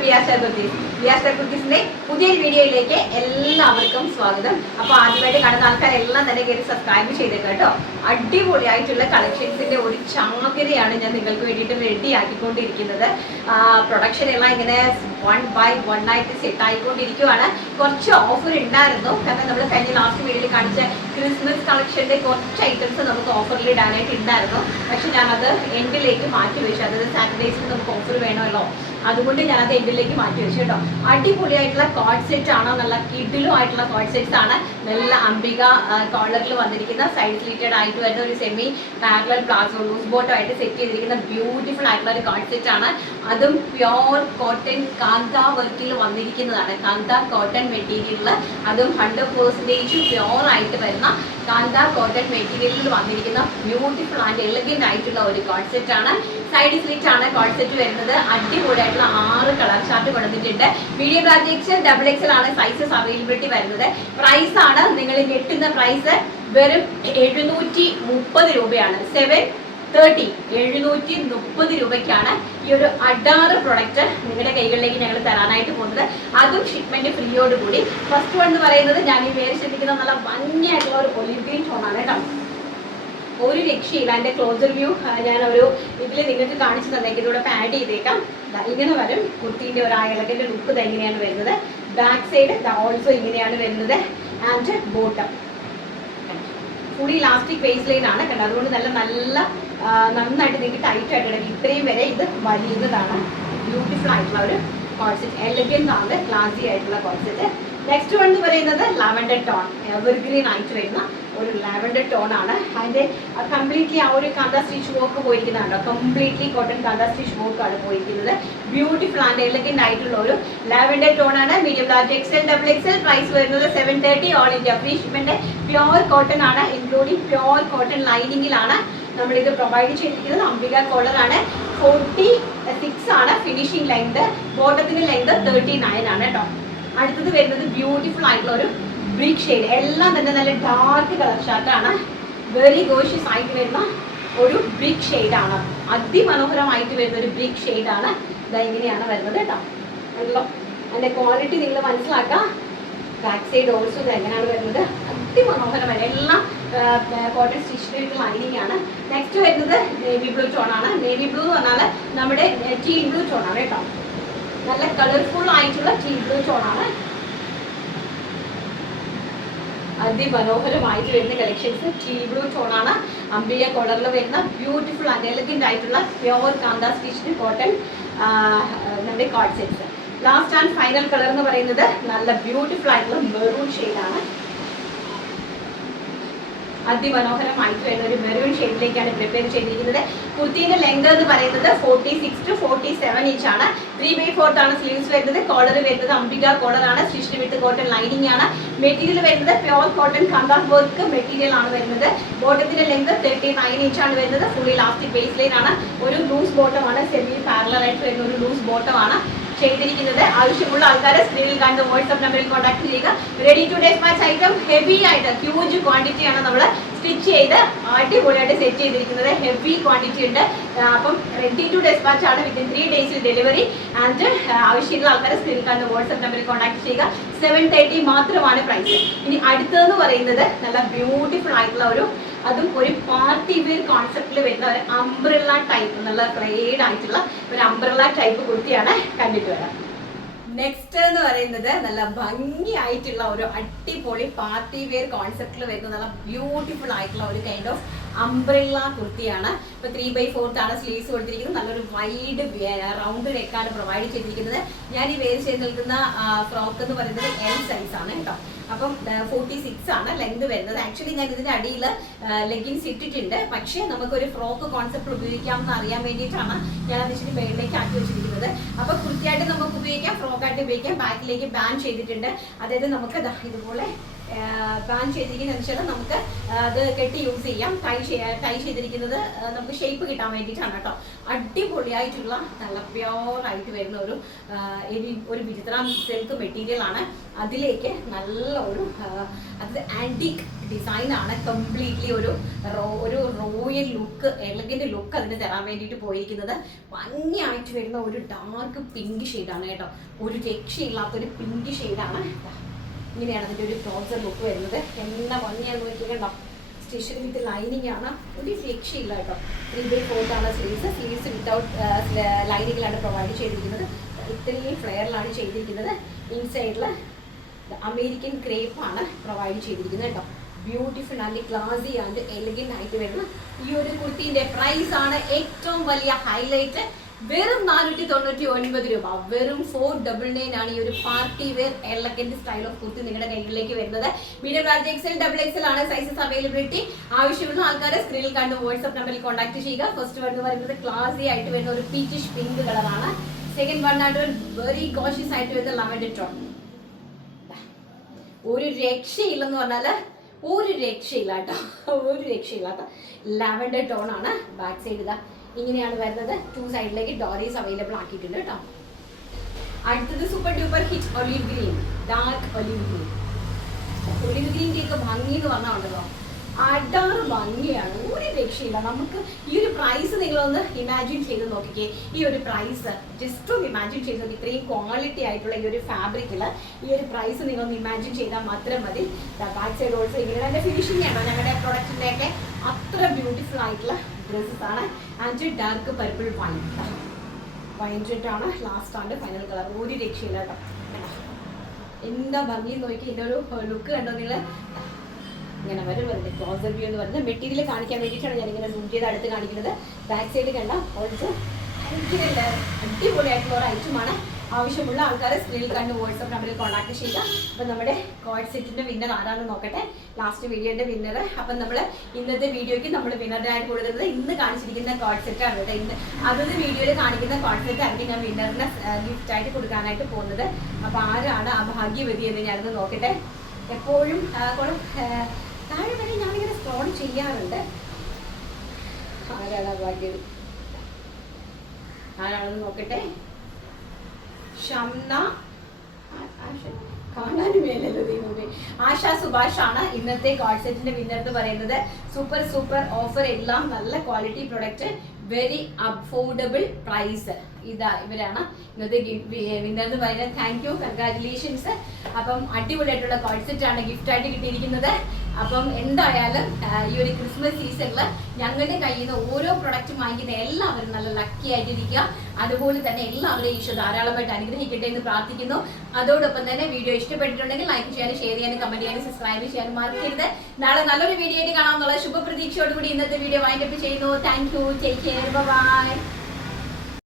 मी आशात होती. मी नाही. പുതിയൊരു വീഡിയോയിലേക്ക് എല്ലാവർക്കും സ്വാഗതം. അപ്പോൾ ആദ്യമായിട്ട് കാണുന്ന ആൾക്കാരെല്ലാം തന്നെ കയറി സബ്സ്ക്രൈബ് ചെയ്തേക്കാം കേട്ടോ അടിപൊളിയായിട്ടുള്ള കളക്ഷൻസിന്റെ ഒരു ചാകരയാണ് ഞാൻ നിങ്ങൾക്ക് വേണ്ടിയിട്ട് റെഡി ആക്കിക്കൊണ്ടിരിക്കുന്നത്. പ്രൊഡക്ഷൻ എല്ലാം ഇങ്ങനെ വൺ ബൈ വൺ ആയിട്ട് സെറ്റ് ആയിക്കൊണ്ടിരിക്കുവാണ്. കുറച്ച് ഓഫർ ഉണ്ടായിരുന്നു കാരണം നമ്മൾ കഴിഞ്ഞ ലാസ്റ്റ് വീഡിയോയിൽ കാണിച്ച ക്രിസ്മസ് കളക്ഷന്റെ കുറച്ച് ഐറ്റംസ് നമുക്ക് ഓഫറിൽ ഇടാനായിട്ട് ഉണ്ടായിരുന്നു പക്ഷെ ഞാനത് എൻഡിലേക്ക് മാറ്റി വെച്ചു. അതായത് സാറ്റർഡേസിൽ നമുക്ക് ഓഫർ വേണമല്ലോ. അതുകൊണ്ട് ഞാനത് എൻഡിലേക്ക് മാറ്റി വെച്ചു കേട്ടോ. അടിപൊളിയായിട്ടുള്ള കോഡ് സെറ്റ് ആണോ? നല്ല കിഡിലും ആയിട്ടുള്ള കോഡ് സെറ്റ്സ് ആണ്. നല്ല അംബിക കോളറിൽ വന്നിരിക്കുന്ന സൈഡ് സ്ലീറ്റഡ് ആയിട്ട് വരുന്ന ഒരു semi parallel palazzo loose bottom ആയിട്ട് സെറ്റ് ചെയ്തിരിക്കുന്ന ബ്യൂട്ടിഫുൾ ആയിട്ടുള്ള ഒരു കോഡ് സെറ്റ് ആണ്. അതും പ്യോർ കോട്ടൺ കാന്ത വർക്കിൽ വന്നിരിക്കുന്നതാണ്. കാന്ത കോട്ടൺ മെറ്റീരിയലിൽ അതും ഹൺഡ്രഡ് പേഴ്സന്റേജ് പ്യോർ ആയിട്ട് വരുന്ന കാന്ത കോട്ടൺ മെറ്റീരിയലിൽ വന്നിരിക്കുന്ന ബ്യൂട്ടിഫുൾ ആൻഡ് എലഗന്റ് ആയിട്ടുള്ള ഒരു കോഡ് സെറ്റ് ആണ്. സൈഡ് സ്ലിറ്റ് ആണ് കോഡ് സെറ്റ് വരുന്നത്. അടിപൊളിയായിട്ടുള്ള ആറ് കളർ ചാർട്ട് കൊടുത്തിട്ടുണ്ട് മീഡിയം എക്സൽ ഡബിൾ എക്സൽ ആണ് സൈസസ് അവൈലബിലിറ്റി വരുന്നത്. പ്രൈസ് ആണ് നിങ്ങൾ ഞെട്ടുന്ന പ്രൈസ് വെറും എഴുന്നൂറ്റി മുപ്പത് രൂപയാണ്. സെവൻ തേർട്ടി എഴുന്നൂറ്റി മുപ്പത് രൂപയ്ക്കാണ് ഈ ഒരു അഡാറ് പ്രൊഡക്റ്റ് നിങ്ങളുടെ കൈകളിലേക്ക് ഞങ്ങൾ തരാനായിട്ട് പോകുന്നത്. അതും ഷിപ്മെന്റ് ഫ്രീയോട് കൂടി. ഫസ്റ്റ് വൺ എന്ന് പറയുന്നത് ഞാൻ ഈ പേര് ശ്രദ്ധിക്കുന്ന നല്ല ഭംഗിയായിട്ടുള്ള ഒരു ഒലിവ് ഗ്രീൻ ടോണാണ് കേട്ടോ. ഒരു രക്ഷയില്ല. എന്റെ ക്ലോസർ വ്യൂ ഞാൻ ഒരു ഇതിൽ നിങ്ങൾക്ക് കാണിച്ചു തന്നേക്ക്. ഇതിലൂടെ ആഡ് ചെയ്തേക്കാം. ഇങ്ങനെ വരും. കുർത്തീന്റെ ഒരു അയലത്തിന്റെ ലുക്ക് ഇങ്ങനെയാണ് വരുന്നത്. ബാക്ക് സൈഡ് ഓൾസോ ഇങ്ങനെയാണ് വരുന്നത് and bottom fully elastic waist line ആണ്. കണ്ടത് അതുകൊണ്ട് നല്ല നല്ല നന്നായിട്ട് നിങ്ങൾക്ക് ടൈറ്റ് ആയിട്ട് കിടക്കും. ഇത്രയും വരെ ഇത് വലിയതാണ് ബ്യൂട്ടിഫുൾ ആയിട്ടുള്ള ഒരു കോൺസെറ്റ് എലഗൻസ് ആണ്. ക്ലാസി ആയിട്ടുള്ള കോൺസെറ്റ് നെക്സ്റ്റ് വൺ എന്ന് പറയുന്നത് ലാവൻഡർ ടോൺ എവർഗ്രീൻ ആയിട്ട് വരുന്ന ഒരു ലാവൻഡർ ടോൺ ആണ് അതിന്റെ കംപ്ലീറ്റ്ലി ആ ഒരു കാന്ത സ്റ്റിച്ച് വർക്ക് പോയിരിക്കുന്നതാണ് കംപ്ലീറ്റ്ലി കോട്ടൺ കാന്ത സ്റ്റിച്ച് ആണ് പോയിരിക്കുന്നത്. ബ്യൂട്ടിഫുൾ ആൻഡ് എലഗന്റ് ആയിട്ടുള്ള ഒരു ലാവൻഡർ ടോൺ ആണ് medium large XL double XL price വരുന്നത് seven thirty all India free pure cotton ആണ്. ഇൻക്ലൂഡിംഗ് പ്യോർ കോട്ടൺ ലൈനിങ്ങിലാണ് നമ്മളിത് പ്രൊവൈഡ് ചെയ്തിരിക്കുന്നത്. അംബിക കോളർ ആണ്. ഫോർട്ടി സിക്സ് ആണ് ഫിനിഷിംഗ് ലെങ്ത് ബോട്ടത്തിന്റെ ലെങ്ത് തേർട്ടി നയൻ ആണ് കേട്ടോ അടുത്തത് വരുന്നത് ബ്യൂട്ടിഫുൾ ആയിട്ടുള്ള ഒരു ബ്രിക് ഷെയ്ഡ് എല്ലാം തന്നെ നല്ല ഡാർക്ക് കളർ ഷർട്ടാണ് വെരി ഗോഷ്യസ് ആയിട്ട് വരുന്ന ഒരു ബ്രിക് ഷെയ്ഡാണ് അതിമനോഹരമായിട്ട് വരുന്ന ഒരു ബ്രിക് ഷെയ്ഡാണ് ഇതാ ഇങ്ങനെയാണ് വരുന്നത് കേട്ടോ. കണ്ടല്ലോ അതിന്റെ ക്വാളിറ്റി നിങ്ങൾ മനസ്സിലാക്കാം ബാക്ക് സൈഡ് ഓൾസോ ഇത് എങ്ങനെയാണ് വരുന്നത്? അതിമനോഹരമാണ് എല്ലാം കോട്ടൺ സ്റ്റിച്ച് ലൈനിങ് ആണ്. നെക്സ്റ്റ് വരുന്നത് നേവി ബ്ലൂ ടോൺ ആണ്. നേവി ബ്ലൂ എന്ന് പറഞ്ഞാൽ നമ്മുടെ ടീ ബ്ലൂ ടോൺ ആണ് കേട്ടോ. നല്ല കളർഫുൾ ആയിട്ടുള്ള ടീ ബ്ലൂ ടോൺ ആണ്. അതിമനോഹരമായിട്ട് വരുന്ന കളക്ഷൻസ് ടീ ബ്ലൂ ടോൺ ആണ്. അമ്പിയ കളറിൽ വരുന്ന ബ്യൂട്ടിഫുൾ അനലഗന്റ് ആയിട്ടുള്ള പ്യോർ കാന്ത സ്റ്റിച്ച്ഡ് കോട്ടൺ നമ്മുടെ coord sets last and final colour എന്ന് പറയുന്നത് നല്ല ബ്യൂട്ടിഫുൾ ആയിട്ടുള്ള മെറൂൺ ആണ് അതിമനോഹരമായിട്ട് വരുന്ന ഒരു മെറൂൺ ഷെയ്ഡിലേക്കാണ് പ്രിപ്പയർ ചെയ്തിരിക്കുന്നത്. കുർത്തീന്റെ ലെങ്ത് എന്ന് പറയുന്നത് forty six to forty seven inch ആണ്. ത്രീ ബൈ ഫോർത്ത് ആണ് സ്ലീവ്സ് വരുന്നത്. കോളർ വരുന്നത് അംബിക കോളർ ആണ്. സ്റ്റിച്ച് വിത്ത് കോട്ടൺ ലൈനിങ് ആണ്. മെറ്റീരിയൽ വരുന്നത് പ്യോർ കോട്ടൺ കണ്ടാസ് വർക്ക് മെറ്റീരിയൽ ആണ് വരുന്നത്. ബോട്ടത്തിന്റെ ലെങ്ത് തേർട്ടി നയൻ ഇഞ്ച് ആണ് വരുന്നത്. ഫുള്ളി ലാസ്റ്റിക് ബേസ് ലൈൻ ആണ്. ഒരു ലൂസ് ബോട്ടം ആണ്. സെമി പാരലർ ആയിട്ട് വരുന്ന ഒരു ലൂസ് ബോട്ടം ആണ്. ചെയ്തിരിക്കുന്നത്. ആവശ്യമുള്ള ആൾക്കാരെ സ്ക്രീനിൽ കാണുന്ന വാട്സ്ആപ്പ് നമ്പറിൽ കോൺടാക്ട് ചെയ്യുക. Ready to dispatch item heavy ആയിട്ട് ഹ്യൂജ് ക്വാണ്ടിറ്റി ആണ് നമ്മൾ സ്റ്റിച്ച് ചെയ്ത് അടിപൊളിയായിട്ട് സെറ്റ് ചെയ്തിരിക്കുന്നത്. ഹെവി ക്വാണ്ടിറ്റി ഉണ്ട്. അപ്പം റെഡി ടു ഡെസ്പാച്ച് ആണ് വിത്തിൻ ത്രീ ഡേയ്സിൽ ഡെലിവറി ആൻഡ് ആവശ്യമുള്ള ആൾക്കാരെ സ്ക്രീനിൽ കാണുന്ന വാട്സ്ആപ്പ് നമ്പറിൽ കോൺടാക്ട് ചെയ്യുക. സെവൻ തേർട്ടി മാത്രമാണ് പ്രൈസ് ഇനി അടുത്തതെന്ന് പറയുന്നത് നല്ല ബ്യൂട്ടിഫുൾ ആയിട്ടുള്ള ഒരു അതും ഒരു പാർട്ടി വെയർ കോൺസെപ്റ്റിൽ വരുന്ന ഒരു അംബ്രല്ല ടൈപ്പ് എന്നുള്ള ട്രേഡ് ആയിട്ടുള്ള ഒരു അംബ്രല്ല ടൈപ്പ് കുർത്തിയാണ് കണ്ടിട്ട് വരാം. നെക്സ്റ്റ് എന്ന് പറയുന്നത് നല്ല ഭംഗിയായിട്ടുള്ള ഒരു അടിപൊളി പാർട്ടി വെയർ കോൺസെപ്റ്റിൽ വരുന്ന നല്ല ബ്യൂട്ടിഫുൾ ആയിട്ടുള്ള ഒരു കൈൻഡ് ഓഫ് അംബ്രല്ല കുർത്തിയാണ്. ഇപ്പൊ ത്രീ ബൈ ഫോർത്ത് ആണ് സ്ലീവ്സ് കൊടുത്തിരിക്കുന്നത്. നല്ലൊരു വൈഡ് റൗണ്ട് നെക്കാണ് പ്രൊവൈഡ് ചെയ്തിരിക്കുന്നത്. ഞാൻ ഈ വേര് ചെയ്ത് നിൽക്കുന്ന ഫ്രോക്ക് എന്ന് പറയുന്നത് എൽ സൈസ് ആണ് കേട്ടോ. അപ്പം ഫോർട്ടി സിക്സ് ആണ് ലെങ്ത് വരുന്നത്. ആക്ച്വലി ഞാൻ ഇതിന്റെ അടിയിൽ ലെഗിൻസ് ഇട്ടിട്ടുണ്ട്. പക്ഷേ നമുക്കൊരു ഫ്രോക്ക് കോൺസെപ്റ്റ് ഉപയോഗിക്കാം എന്ന് അറിയാൻ വേണ്ടിയിട്ടാണ് ഞാൻ അത് ഇച്ചിരി മേളിലേക്ക് ആക്കി വെച്ചിരിക്കുന്നത്. അപ്പൊ കൃത്യമായിട്ട് നമുക്ക് ഉപയോഗിക്കാം. ഫ്രോക്കായിട്ട് ഉപയോഗിക്കാം. ബാക്കിലേക്ക് ബാൻ ചെയ്തിട്ടുണ്ട്. അതായത് നമുക്ക് ഇതുപോലെ ബാൻ ചെയ്തിരിക്കുന്ന വെച്ചാൽ നമുക്ക് അത് കെട്ടി യൂസ് ചെയ്യാം. ടൈ ടൈ ചെയ്തിരിക്കുന്നത് നമുക്ക് ഷേപ്പ് കിട്ടാൻ വേണ്ടിയിട്ടാണ് കേട്ടോ. അടിപൊളിയായിട്ടുള്ള നല്ല പ്യോറായിട്ട് വരുന്ന ഒരു ഒരു- വിചിത്രം സിൽക്ക് മെറ്റീരിയൽ ആണ്. അതിലേക്ക് നല്ല ഒരു അത് ആന്റിക് ഡിസൈൻ ആണ്. കംപ്ലീറ്റ്ലി ഒരു റോ- ഒരു റോയൽ ലുക്ക് എലഗന്റ് ലുക്ക് അതിന് തരാൻ വേണ്ടിയിട്ട് പോയിരിക്കുന്നത്. ഭംഗിയായിട്ട് വരുന്ന ഒരു ഡാർക്ക് പിങ്ക് ഷെയ്ഡാണ് കേട്ടോ. ഒരു രക്ഷയില്ലാത്ത ഒരു പിങ്ക് ഷെയ്ഡാണ് ഇങ്ങനെയാണ് അതിന്റെ ഒരു ട്രോസർ ലുക്ക് വരുന്നത്. എന്നാ ഭംഗിയാണെന്ന് നോക്കി സ്റ്റിഷൻ വിത്ത് ലൈനിങ് ആണ്. ഒരു രക്ഷയില്ല കേട്ടോ. ത്രീ ബൈ ഫോർത്ത് ആണ് സ്ലീവ്സ് സ്ലീവ്സ് വിത്തൗട്ട് ലൈനിങ്ങിലാണ് പ്രൊവൈഡ് ചെയ്തിരിക്കുന്നത്. ഇത്രയും ഫ്ലെയറിലാണ് ചെയ്തിരിക്കുന്നത്. ഇൻസൈഡിൽ അമേരിക്കൻ ക്രേപ്പ് ആണ് പ്രൊവൈഡ് ചെയ്തിരിക്കുന്നത് കേട്ടോ. Beautiful and classy and elegant ആയിട്ട് വരുന്ന ഈ ഒരു കുർത്തിന്റെ പ്രൈസ് ആണ് ഏറ്റവും വലിയ ഹൈലൈറ്റ് വെറും നാനൂറ്റി തൊണ്ണൂറ്റി ഒൻപത് രൂപ. വെറും ഫോർ ഡബിൾ നയൻ ആണ് ഈ ഒരു party wear elegant style of kurti നിങ്ങളുടെ കൈകളിലേക്ക് വരുന്നത്. Medium large XL double XL ആണ് സൈസസ് അവൈലബിലിറ്റി ആവശ്യമുള്ള ആൾക്കാരെ സ്ക്രീനിൽ കണ്ട് വാട്സ്ആപ്പ് നമ്പറിൽ കോൺടാക്ട് ചെയ്യുക. ഫസ്റ്റ് വൺ എന്ന് പറയുന്നത് ക്ലാസി ആയിട്ട് വരുന്ന ഒരു പീച്ചിഷ് പിങ്ക് കളറാണ് സെക്കൻഡ് വൺ ആയിട്ട് വെരി കോഷ്യസ് ആയിട്ട് വരുന്ന ലാവൻഡർ ടോൺ ഒരു രക്ഷയില്ലെന്ന് പറഞ്ഞാൽ ഒരു രക്ഷയില്ല കേട്ടോ ഒരു രക്ഷയില്ലാത്ത ലാവൻഡർ ടോൺ ആണ്. ബാക്ക് സൈഡ് ഇതാ. ഇങ്ങനെയാണ് വരുന്നത്. ടു സൈഡിലേക്ക് ഡോറീസ് അവൈലബിൾ ആക്കിയിട്ടുണ്ട് കേട്ടോ. അടുത്തത് super duper hit olive green dark olive green olive ഗ്രീന്റെ ഒക്കെ ഭംഗി എന്ന് പറഞ്ഞാൽ ഉണ്ടല്ലോ. അടാറ് ഭംഗിയാണ്. ഒരു രക്ഷയില്ല. നമുക്ക് ഈ ഒരു പ്രൈസ് നിങ്ങളൊന്ന് ഇമാജിൻ ചെയ്ത് നോക്കിക്കേ. ഈ ഒരു പ്രൈസ് ജസ്റ്റ് ഒന്ന് ഇമാജിൻ ചെയ്ത് നോക്കി. ഇത്രയും ക്വാളിറ്റി ആയിട്ടുള്ള ഈ ഒരു ഫാബ്രിക്കിൽ ഈ ഒരു പ്രൈസ് നിങ്ങളൊന്ന് ഇമാജിൻ ചെയ്താൽ മാത്രം മതി. ബാക്ക് സൈഡ് ഓൾസോ തന്നെ ഫിനിഷിംഗ് ആണോ. ഞങ്ങളുടെ പ്രൊഡക്റ്റിന്റെ ഒക്കെ അത്ര ബ്യൂട്ടിഫുൾ ആയിട്ടുള്ള ഡ്രസ്സസ് ആണ്. And dark purple white wine red ആണ് ലാസ്റ്റ് ആണ് ഫൈനൽ കളർ ഒരു രക്ഷയില്ല കേട്ടോ. എന്താ ഭംഗി നോക്കി ഇതിന്റെ ഒരു ലുക്ക് കണ്ടോ നിങ്ങൾ? ഇങ്ങനെ വരും. വരുന്നത് ക്ലോസർ വ്യൂ എന്ന് പറയുന്നത് മെറ്റീരിയൽ കാണിക്കാൻ വേണ്ടിയിട്ടാണ് ഞാൻ ഇങ്ങനെ സൂം ചെയ്ത് അടുത്ത് കാണിക്കുന്നത്. ബാക്ക് സൈഡ് കണ്ട ഓൾസോ അടിപൊളിയായിട്ടുള്ള ഒരു ഐറ്റമാണ് ആവശ്യമുള്ള ആൾക്കാരെ സ്ക്രീനിൽ കണ്ട് വാട്സപ്പ് നമ്പറിൽ കോൺടാക്ട് ചെയ്യുക. അപ്പം നമ്മുടെ കോഡ് സെറ്റിന്റെ വിന്നർ ആരാണെന്ന് നോക്കട്ടെ. ലാസ്റ്റ് വീഡിയോന്റെ വിന്നർ അപ്പം നമ്മൾ ഇന്നത്തെ വീഡിയോയ്ക്ക് നമ്മൾ വിന്നറിനായിട്ട് കൊടുക്കുന്നത് ഇന്ന് കാണിച്ചിരിക്കുന്ന കോഡ് സെറ്റ് ആണ് കേട്ടോ. ഇന്ന് അതത് വീഡിയോയിൽ കാണിക്കുന്ന കോഡ് സെറ്റ് ആയിരിക്കും ഞാൻ വിന്നറിന് ഗിഫ്റ്റ് ആയിട്ട് കൊടുക്കാനായിട്ട് പോകുന്നത്. അപ്പം ആരാണ് ആ ഭാഗ്യവതി എന്ന് ഞാനൊന്ന് നോക്കട്ടെ. എപ്പോഴും താഴെ വരെ ഞാനിങ്ങനെ സ്ക്രോൾ ചെയ്യാറുണ്ട്. ആരാണ് ഭാഗ്യം? ആരാണെന്ന് നോക്കട്ടെ. ഷംന ആശാ സുഭാഷ് ആണ് ഇന്നത്തെ കോൺസെറ്റിന്റെ വിന്നർ എന്ന് പറയുന്നത്. സൂപ്പർ സൂപ്പർ ഓഫർ എല്ലാം നല്ല quality product very affordable price ഇതാ ഇവരാണ് ഇന്നത്തെ വിന്നർ എന്ന് പറയുന്നത്. താങ്ക് യു കൺഗ്രാറ്റുലേഷൻസ് അപ്പം അടിപൊളിയായിട്ടുള്ള കോൺസെപ്റ്റ് ആണ് ഗിഫ്റ്റ് ആയിട്ട് കിട്ടിയിരിക്കുന്നത്. അപ്പം എന്തായാലും ഈ ഒരു ക്രിസ്മസ് സീസണിൽ ഞങ്ങളുടെ കയ്യിൽ നിന്ന് ഓരോ പ്രൊഡക്റ്റ് വാങ്ങിക്കുന്ന എല്ലാവരും നല്ല ലക്കി ആയിട്ടിരിക്കുക. അതുപോലെ തന്നെ എല്ലാവരും ഈശോ ധാരാളമായിട്ട് അനുഗ്രഹിക്കട്ടെ എന്ന് പ്രാർത്ഥിക്കുന്നു. അതോടൊപ്പം തന്നെ വീഡിയോ ഇഷ്ടപ്പെട്ടിട്ടുണ്ടെങ്കിൽ ലൈക്ക് ചെയ്യാനും ഷെയർ ചെയ്യാനും കമന്റ് ചെയ്യാനും സബ്സ്ക്രൈബ് ചെയ്യാനും മറക്കരുത്. നാളെ നല്ലൊരു വീഡിയോ ആയിട്ട് കാണാമെന്നുള്ള ശുഭപ്രതീക്ഷയോടുകൂടി ഇന്നത്തെ വീഡിയോ വൈൻഡപ്പ് ചെയ്യുന്നു. Thank you take care bye